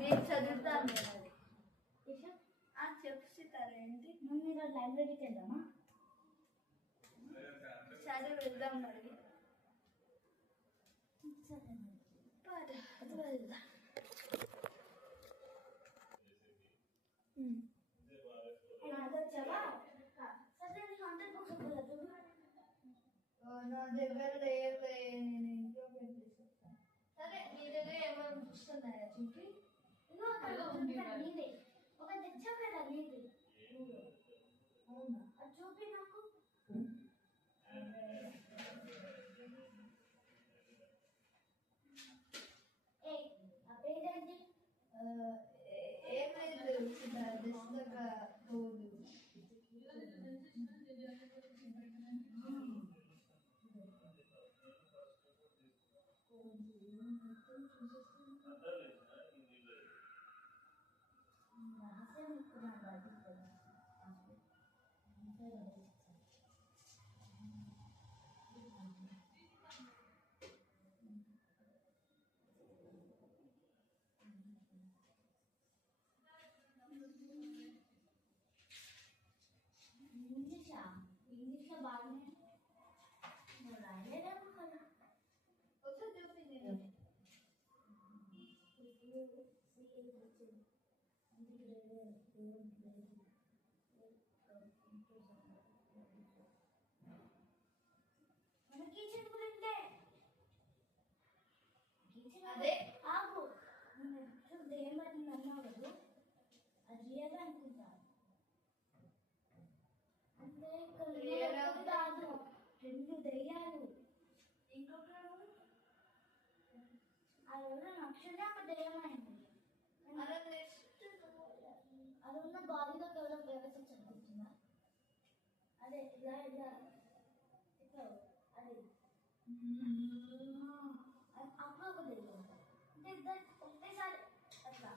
నేను చదువుతాను అది చెప్తారా ఏంటి మీరు లైబ్రరీకి వెళ్దామా? సరే వెళ్దాం మరి. నా దగ్గర లేవే, నేను ఇంట్లో పెట్టేస్తాను. సరే నీ దగ్గర ఏమైనా చూస్తున్నాయా చూపి. నీదే ఒక తెచ్చావు కదా, నీది. అవునా? అది చూపి నాకు. ఆ పేరు ఏంటి? ఏం లేదు, తోడు. ఇంగ్లీష్లో బాగానే రాయలేదేమో కదా. ఒకసారి చూపింది నేను. మన కిచెన్ గురించే. అదే ఆగు, ఏమని అన్నావు కదా, అది రియల్ అనుకుంటా. అంటే ఇక్కడ కాదు, 2 దెయ్యాలు. ఇంకొకరు ఆ రోజు నక్షత్రం ఒక దెయ్యమైంది. అది ఉన్న బావిలో కేవలం ప్రవేశించనుకుంటున్నా. అదే ఇలా ఇలా ఇట్లా అది అప్పుడు ఒక దెయ్యం. అంటే ఇద్దరు ఒకటేసారి అట్లా.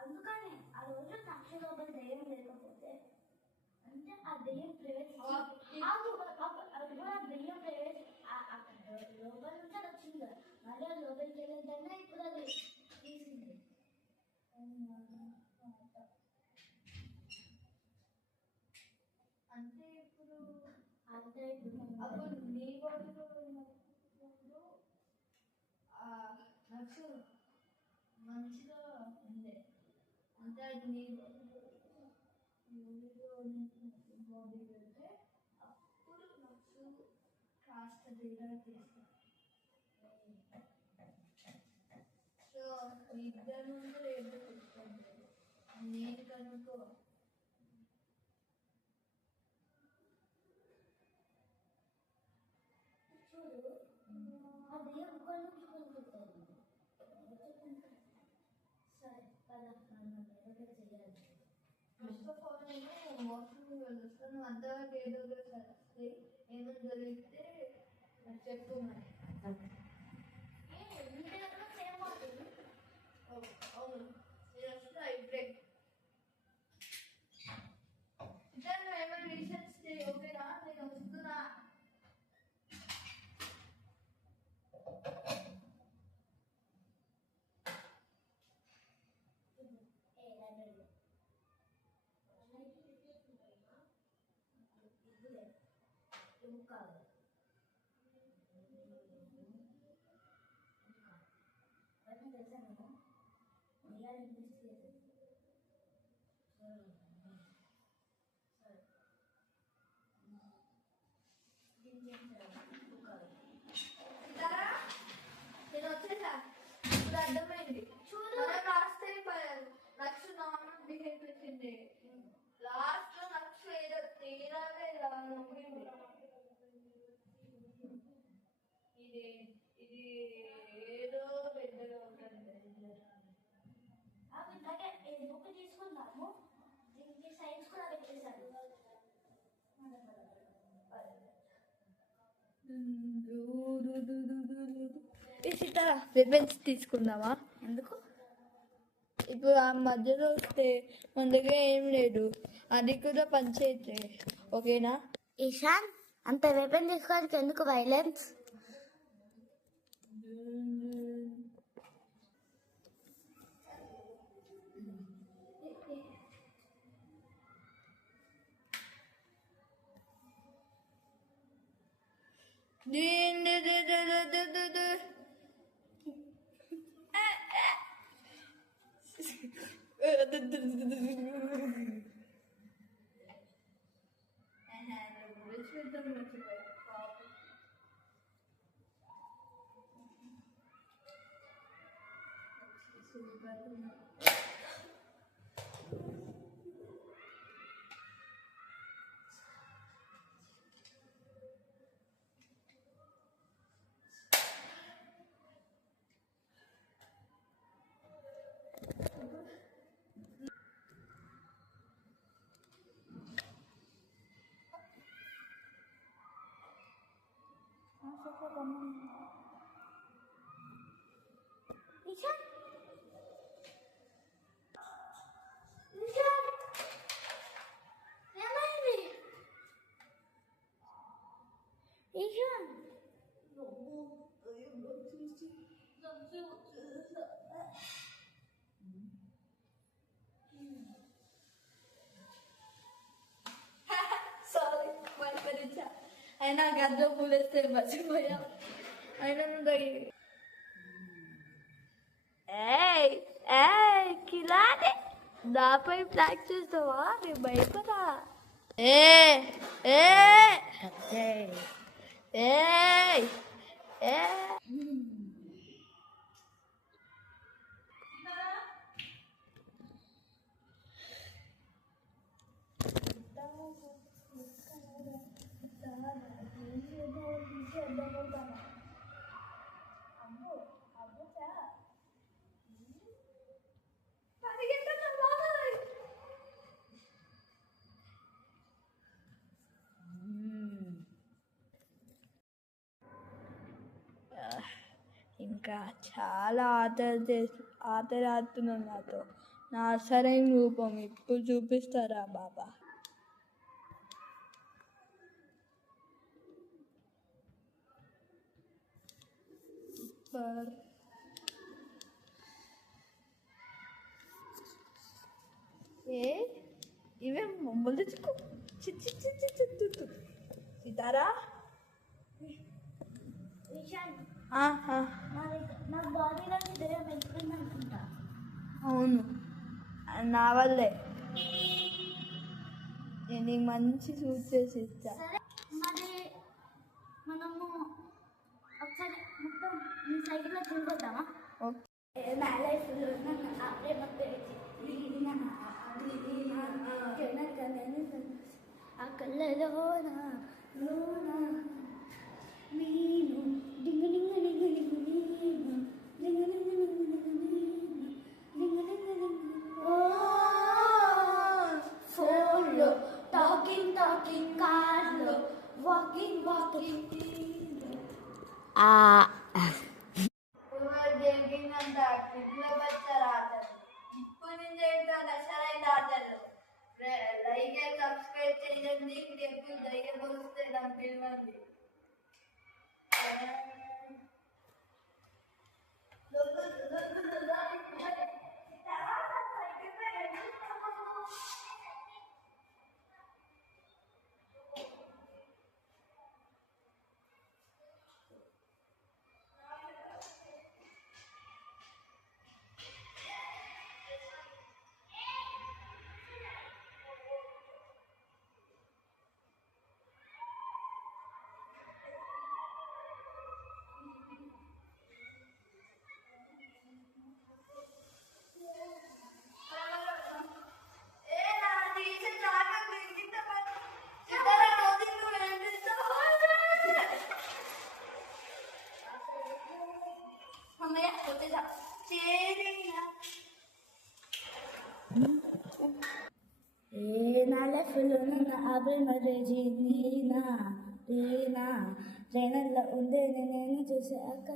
అందుకని ఆ రోజు నక్షత్రం దెయ్యం లేకపోతే, అంటే ఆ దెయ్యం దెయ్యం లోపల నుంచి అది వచ్చింది కదా, మళ్ళీ లోపలికి వెళ్ళిందన్నా ఇప్పుడు అది తీసింది. అంటే ఇప్పుడు అప్పుడు నీ బాడీలో ఉన్నప్పుడు నచ్చు మంచిగా ఉండే, అంటే అది నీ బాడీ వెళ్తే అప్పుడు నచ్చు కాస్త డిలర్ చేస్తాను. సో ఇద్దరు ముందు ఏదో తెచ్చుకోండి, నేను కనుకో. చూడు, ఆ దెయ్యం ఒక్కళ్ళు చూసుకుంటుంది. సరే కదా, చేయాలి. ఫస్ట్ ఆఫ్ ఆల్ నేను వాష్రూమ్కి వెళ్ళొస్తాను. అంతవరకు ఏదో సరే ఏమైనా జరిగితే నాకు చెప్పు మరి. అవును, నేను వస్తున్నా ఇప్పుడే. ఇద్దరు ఏమైనా రీసెర్చ్ చేయి, ఓకేనా? నేను వస్తున్నా. నేను వచ్చేసా, ఇప్పుడు అర్థమైంది. మనం లాస్ట్ టైం నక్ష నార్మల్ బిహేవ్ చేసింది, లాస్ట్ లో నక్ష ఏదో తీరాగా ఇలా నవ్వింది. ఇది ఇది ఏదో పెద్దగా ఉంటుంది. బుక్ తీసుకున్నాము, దీనికి సైన్స్ కూడా పెట్టేశారు. రివెంజ్ తీసుకుందామా? ఎందుకు? ఇప్పుడు ఆ మధ్యలో వస్తే మన దగ్గర ఏం లేదు, అది కూడా పనిచేయట్లే. ఓకేనా? ఈశాన్, అంత వెపన్ తీసుకోవడానికి ఎందుకు వైలెన్స్? ఈశాన్, ఈశాన్, ఏమైంది? ఈశాన్, సారీ, భయపడించా. అయినా గద్ద పూలేస్తే మర్చిపోయా. అయినా ఏయ్ ఏయ్ కిలానే నాపై ప్లాక్ చేస్తావా? నేను భయపడా. ఏ ఏ ఏ ఏ ఇంకా చాలా ఆటలు ఆడుతున్నాను నాతో. నా అసలైన రూపం ఇప్పుడు చూపిస్తారా బాబా? ఏ ఇవే మమ్మల్ని తెచ్చుకో. సీతారా, ఈశాన్, ఆహా, నా బాడీలో దయ్యం పెంచుకుంది అనుకుంటా. అవును, నా వల్లే. నేను నీకు మంచి సూట్ చేసి ఇస్తా. సరే, మరి మనము ఒకసారి మొత్తం మీ సైకిల్లో తిరిగొద్దామా? నా లైఫ్లో నన్ను ప్రేమ ఆ కళ్ళలోన నేను డింగు డింగు డింగు డింగు నేను డింగు డింగు డింగు డింగు నేను డింగు డింగు డింగు. ఓ ఫోన్లో టాకింగ్ కార్లో వాకింగ్ జరిగిందంట కిడ్లో వచ్చారు ఆటలు. ఇప్పుడు నేను చెప్తాను అసలైన ఆటలు. లైక్ అండ్ సబ్స్క్రైబ్ చేయండి. ఎప్పుడు ధైర్యం వస్తే దాన్ని పిలవండి. నా లైఫ్లో నన్ను అభిమరేనా ట్రైనర్లో ఉందే నేను చూసాక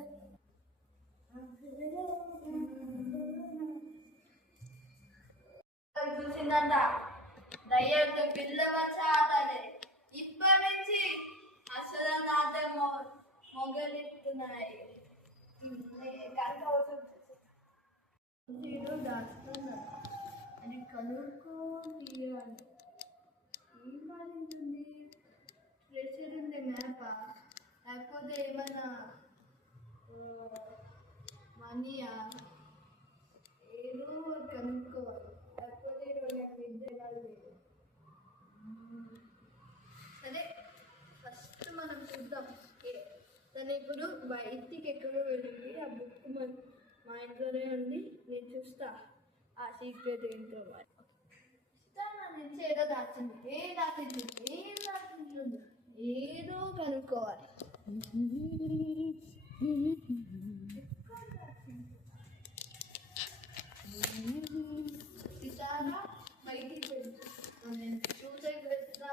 చూసిందంట దయ్యంతో పిల్ల వచ్చి ఆటలే ఇప్పటి నుంచి అసలు నాట మొగలెత్తున్నాయి దాచుతున్నా అని కనుక్కో తీయాలి ఏం మారింది ప్రెషర్ ఉంది మ్యాప్ లేకపోతే ఏమన్నా మనీయా ఏదో కనుక్కోవాలి లేకపోతే లేదు సరే ఫస్ట్ మనం చూద్దాం తను ఇప్పుడు బయటికి ఎక్కడో వెళ్ళింది ఆ బుక్ మా ఇంట్లోనే ఉంది నేను చూస్తా ఆ సీక్రెట్ ఏంటో మరి నా నుంచి ఏదో దాచింది ఏం దాచింది ఏదో కనుక్కోవాలి సీతారా బయటికి వెళ్తా నేను చూసే వెళ్తా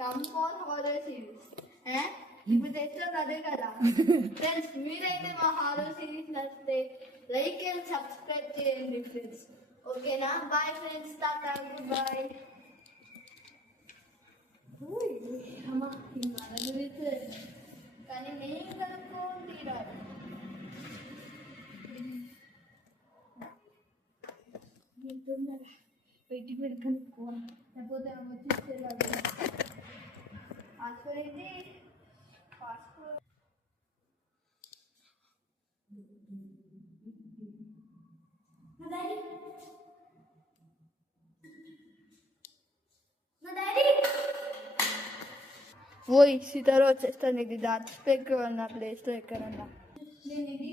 కంపౌండ్ హారర్ సిరీస్ ఇప్పుడు తెచ్చాను అదే కదా ఫ్రెండ్స్ మీరైతే మా హారర్ సిరీస్ నచ్చితే లైక్ అండ్ సబ్స్క్రైబ్ చేయండి ఫ్రెండ్స్ ఓకేనా బాయ్ ఫ్రెండ్స్ టాటా గుడ్ బాయ్ అమ్మా కానీ నేను కనుక్కోని తీరాలి బయటికి వెళ్ళి కనుక్కోవాలి లేకపోతే వచ్చి పాస్వర్డ్ ఏంటి పాస్వర్డ్ ఓయ్ సీతారా వచ్చేస్తాను ఇది దాచిపెట్టుకోవాలి నా ప్లేస్లో ఎక్కడన్నా నేను ఇది